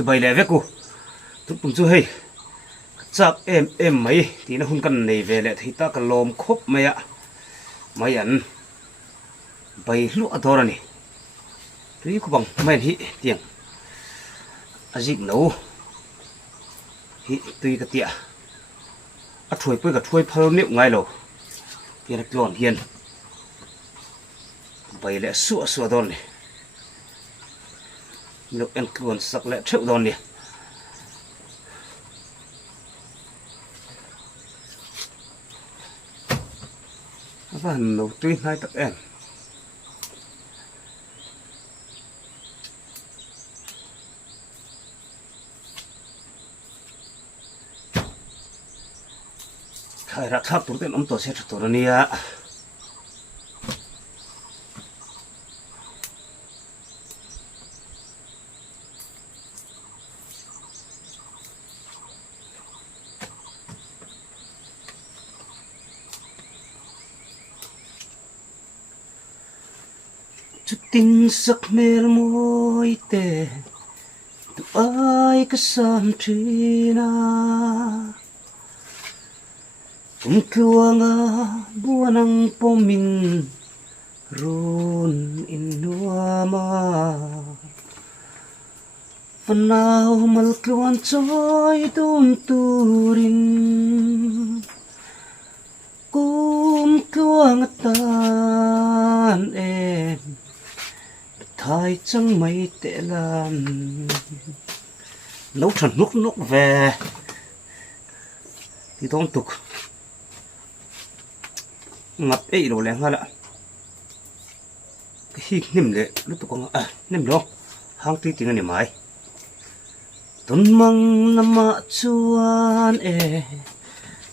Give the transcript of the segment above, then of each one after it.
chu bai le ve ku tu pum chu hei chak em mai ti na hun kan nei ve le thei ta ka lom khop maya mai an bai hlu ador ani tui ku bang mai hi tiang azik no hi tui ka tia a thui pui ka thui phal ni ngai lo ti ra klon hian bai le su ador ni lo en klon sak le theu don ni van no tui nai tak em khai ra tháp tụi tên ông tổ sẽ tụi nó nia chút tình sắc mê môi tê tụi ai cái sam trina cũng kêu ngà buồn ang po min run in nua ma phần nào mal kêu anh trôi tun turin cũng kêu ngà tan em thay chẳng mấy tệ làm nấu trần lúc về thìต้องtục ngập ấy đồ lén hơn ạ cái hi niệm lệ lúc tụi con niệm đó hang tí tiếng niệm mãi tuần măng năm mạ chuan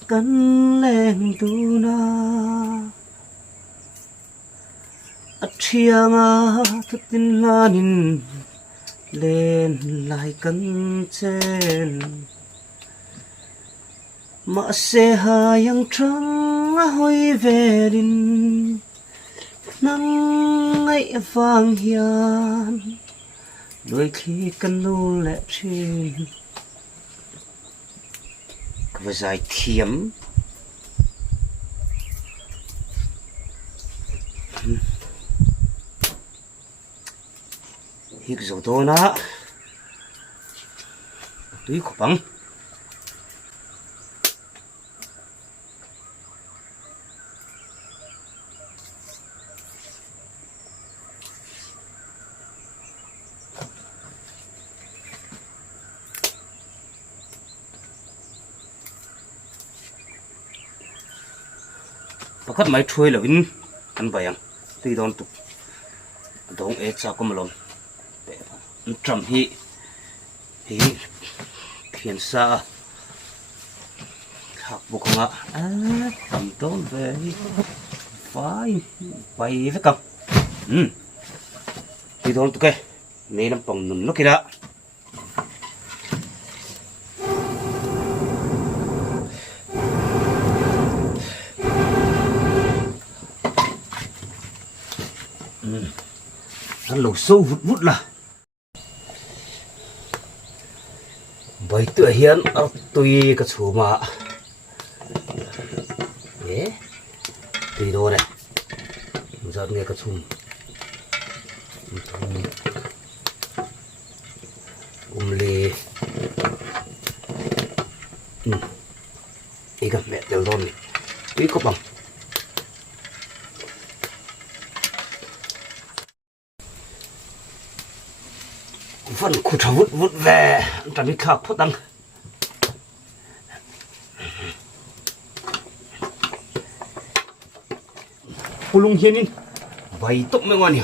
cắn lên tu na chiang thức tin lanin lên lại cắn trên mà xe hayang trắng hoi về đình nắng ngày vàng hiền đôi khi cần lu lẹ trên và dài thiếm hít dầu tô na túi khổ băng pakat mai thui lo in an bayang tui don tu dong e cha kom lom tram hi khian sa khak bu khanga tam don ve fai pai ve kam tui don tu ke nei lam pong nun lokira hắn lầu sâu vút là bởi tựa hiến ở tùy cái số mà thế tùy đồ này giờ nghe cái chùm lì ý gặp mẹ đều rồi tùy có bằng phần khu trà vút về trà mi khạc phốt đăng khu lung hiên in vầy tốc mới ngon nhỉ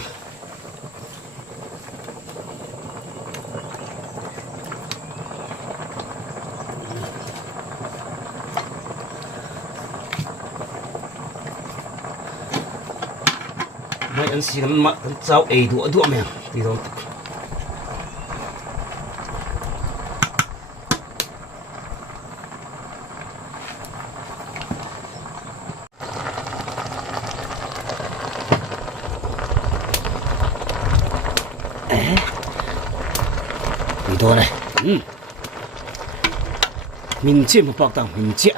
mấy anh xì gắn mặt gắn cháu ấy đũa mèo thì thôi đồ này mình chia một bọc tàu mình chia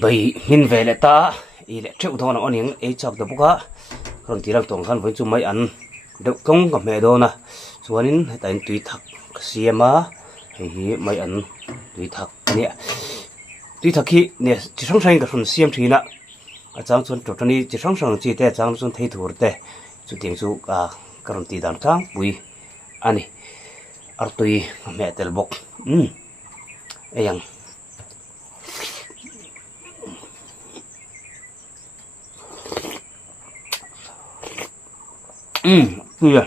bởi mình về lại ta ý lại triệu thọ nó anh những ấy chọc được bốc á còn tí là tổng khăn với chúng mấy ăn được côngกับmẹ đâu nèส่วนนี้แต่ตุยถักเสียมาเฮ้ยไม่อันตุยถักเนี่ยตุยถักขี้เนี่ยจะช่างใช้กับคนเสียมทีน่ะอาจารย์ส่วนจุดนี้จะช่างจีแต่อาจารย์ส่วนเทถูร์แต่สุดที่สุดการันตีด้านข้างปุยอันนี้อันตุยแม่เตลบกไอ้ยังเนี่ย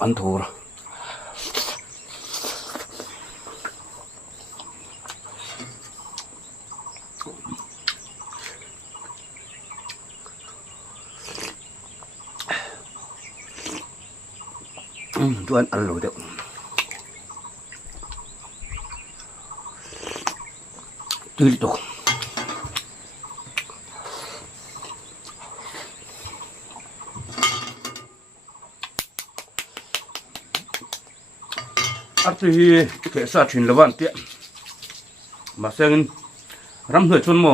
อันถูกตัวอันหลุดเด็กตื่นตกอันที่เกิดสัตว์ชินละวันเตี้ยมาเซ็งรำเหนื่อยชนโม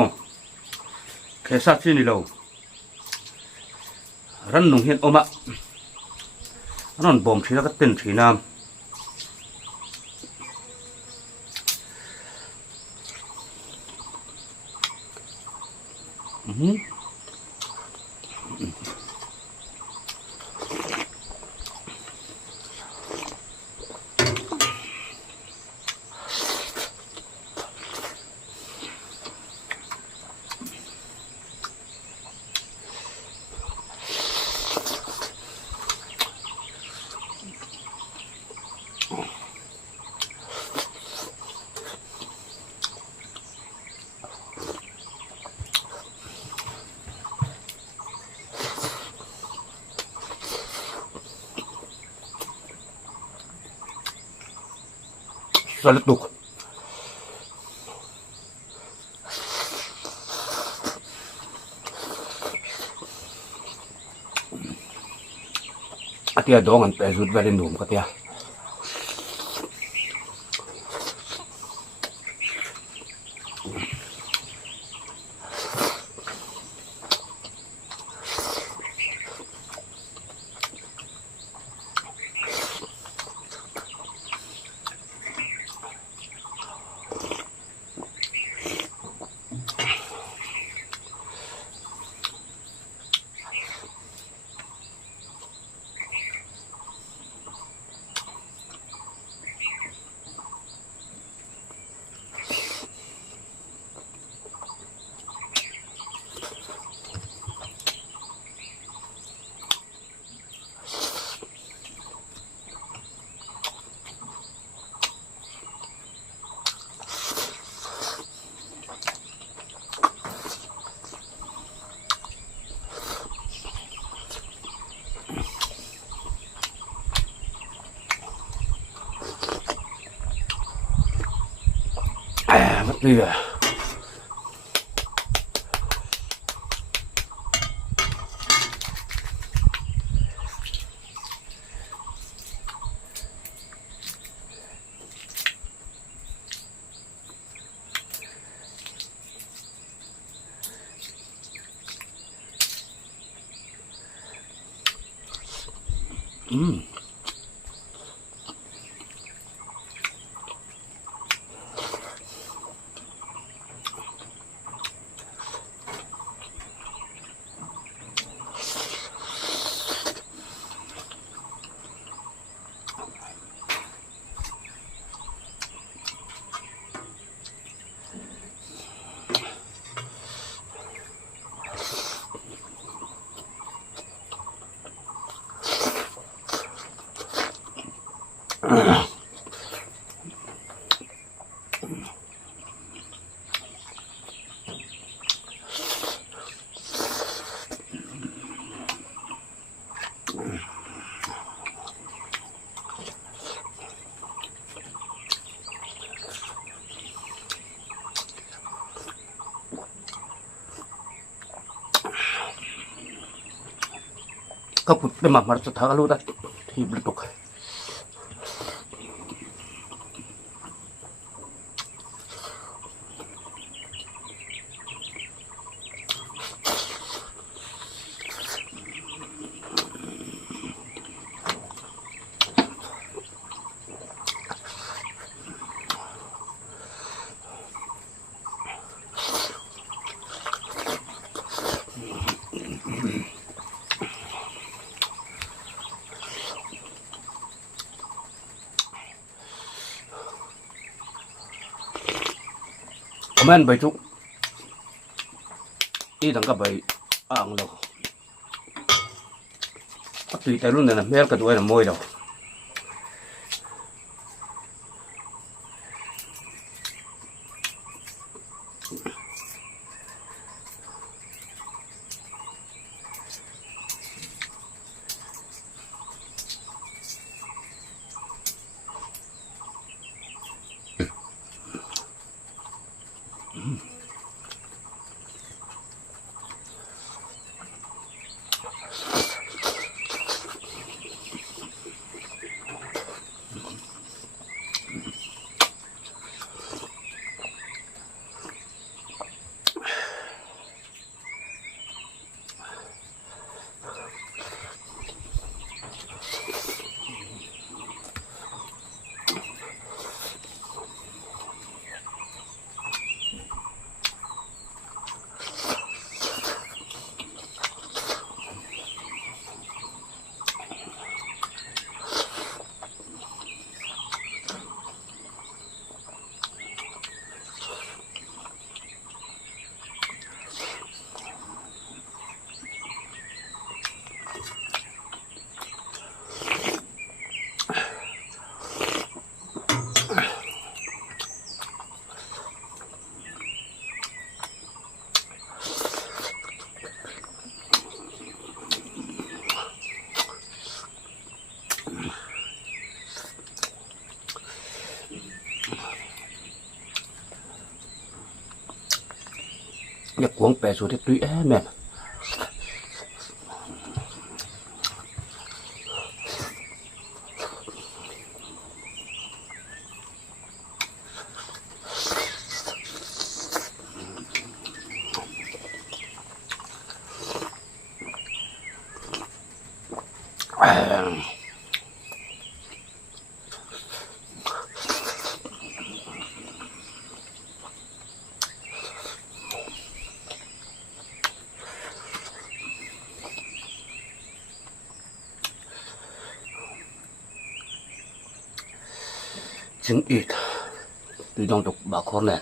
เกิดสัตว์ชินนี่เรารันหนุ่งเห็นอมะนั่นบ่มชีแล้วก็เต้นชีน้ำสลัดตุกอาทิตย์ดองอันเป็นสุดเวลินดุมก็เตียmất đi rồi kaput de mamar to thagalu da thi blitok men bai chu đi thằng cái bai ang đâu tùy tay luôn này là mel cái đuôi là môi đâu nhặt cuống bè xuống thì tùy mềm trứng ít tùy trong tục bà con này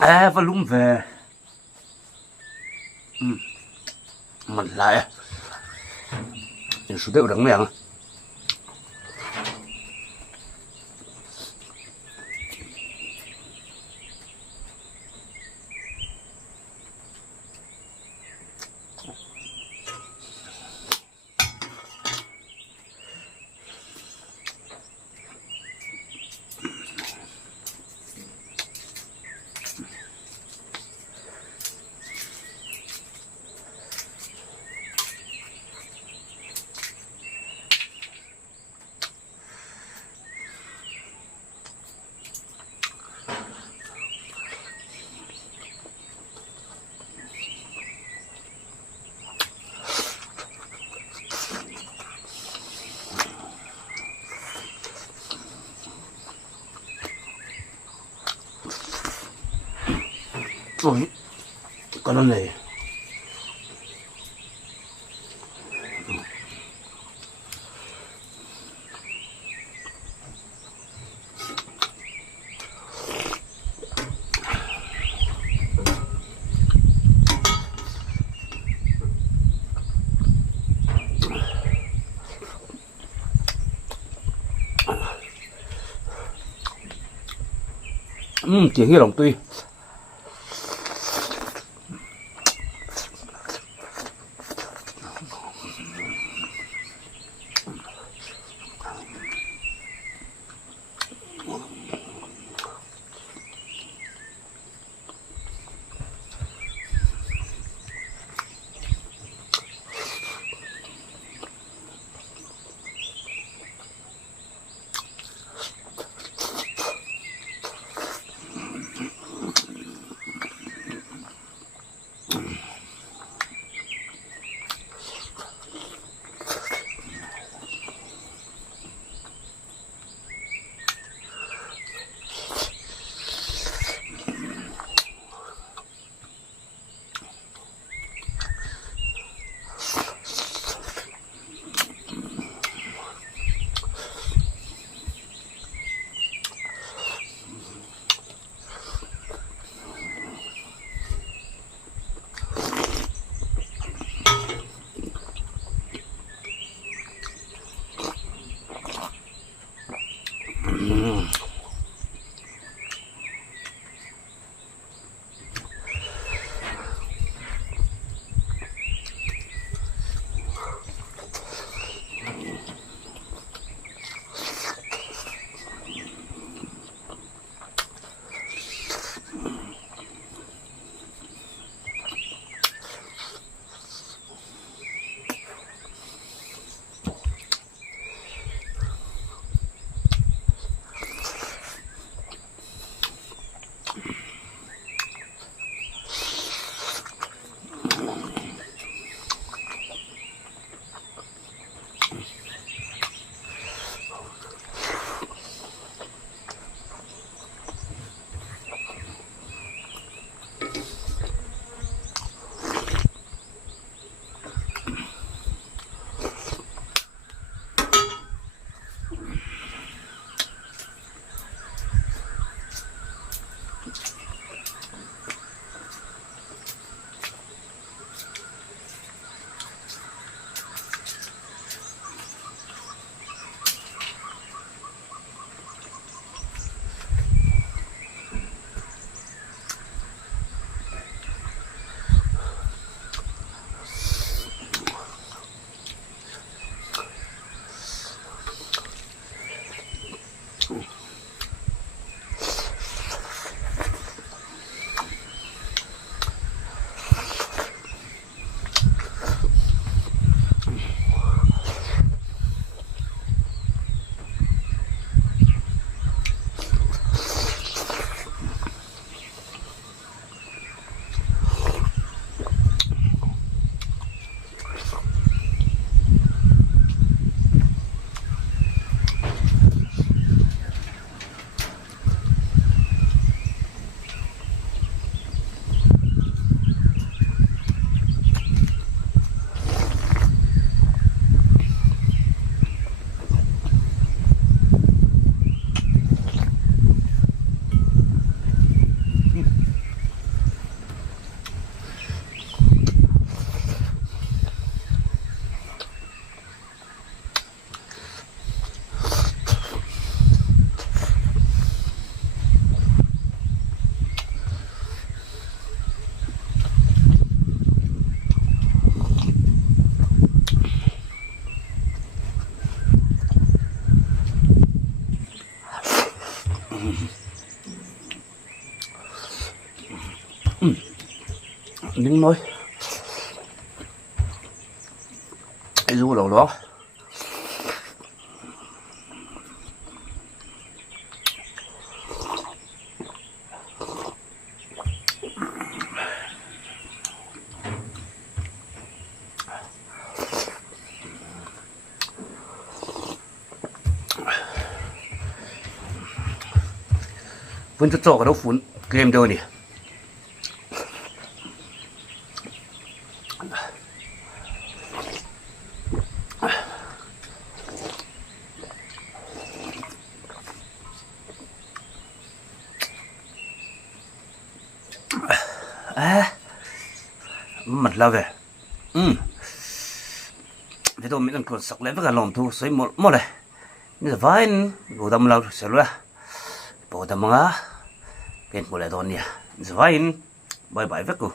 và lúng về mình lại những số điệu đắng miệng ôi con này tiếng cái lòng tuy nhưng nói du đầu đó vẫn cho cái đâu phun kem đâu nè mặt lao về thế tôi mình còn sặc lên với cả lòng thu xoay một này như là vài gỗ đâm lao sẽ luôn bộ đâm ngã cái bộ lại thôi nhỉ vài bye bye với cô